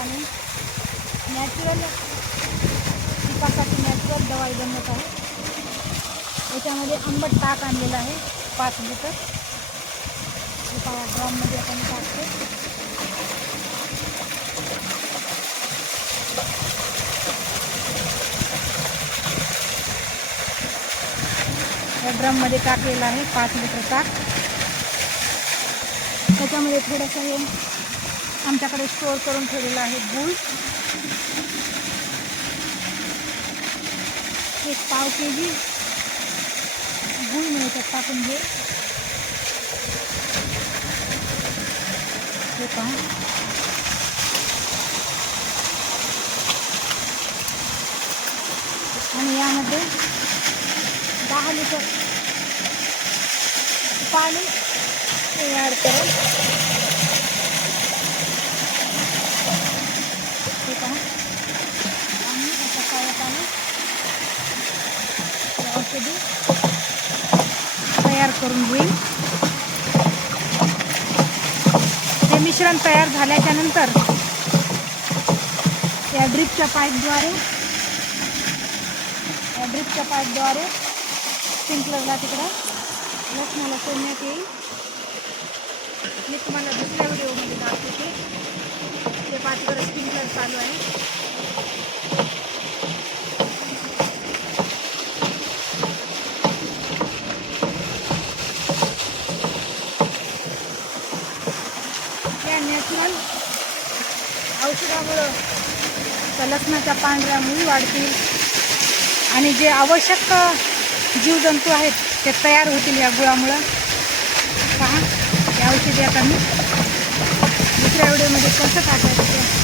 आणि नॅचरल पिकासाठी नॅचरल दवाई बनवत आहे. याच्यामध्ये आंबट ताक आणलेलं आहे पाच लिटर. एका ड्रममध्ये आपण टाकतो. या ड्रममध्ये टाकलेलं आहे पाच लिटर ताक. त्याच्यामध्ये थोडंसं हे आमच्याकडे स्टोअर करून ठेवलेलं एक पाव के जी गूळ मिळतात टाकून घे हे. पहा आणि यामध्ये दहा लिटर औषधी तयार करून घेईल हे मिश्रण तयार झाल्याच्यानंतर या ड्रिपच्या पाईपद्वारे या ड्रिपच्या पाईपद्वारे स्प्रिंकलरला तिकडं लसणाला सोडण्यात येईल. मी तुम्हाला दुसऱ्या व्हिडिओमध्ये दाखवते. ते पाठीवर स्प्रिंकलर चालू आहे. त्या नॅचरल औषधामुळं त्या लसणाच्या पांढऱ्या मुळी वाढतील. आणि जे आवश्यक जीवजंतू आहेत ते तयार होतील या गुळामुळं. पहा या औषधी आता मी दुसऱ्या व्हिडिओमध्ये कसं टाकायचं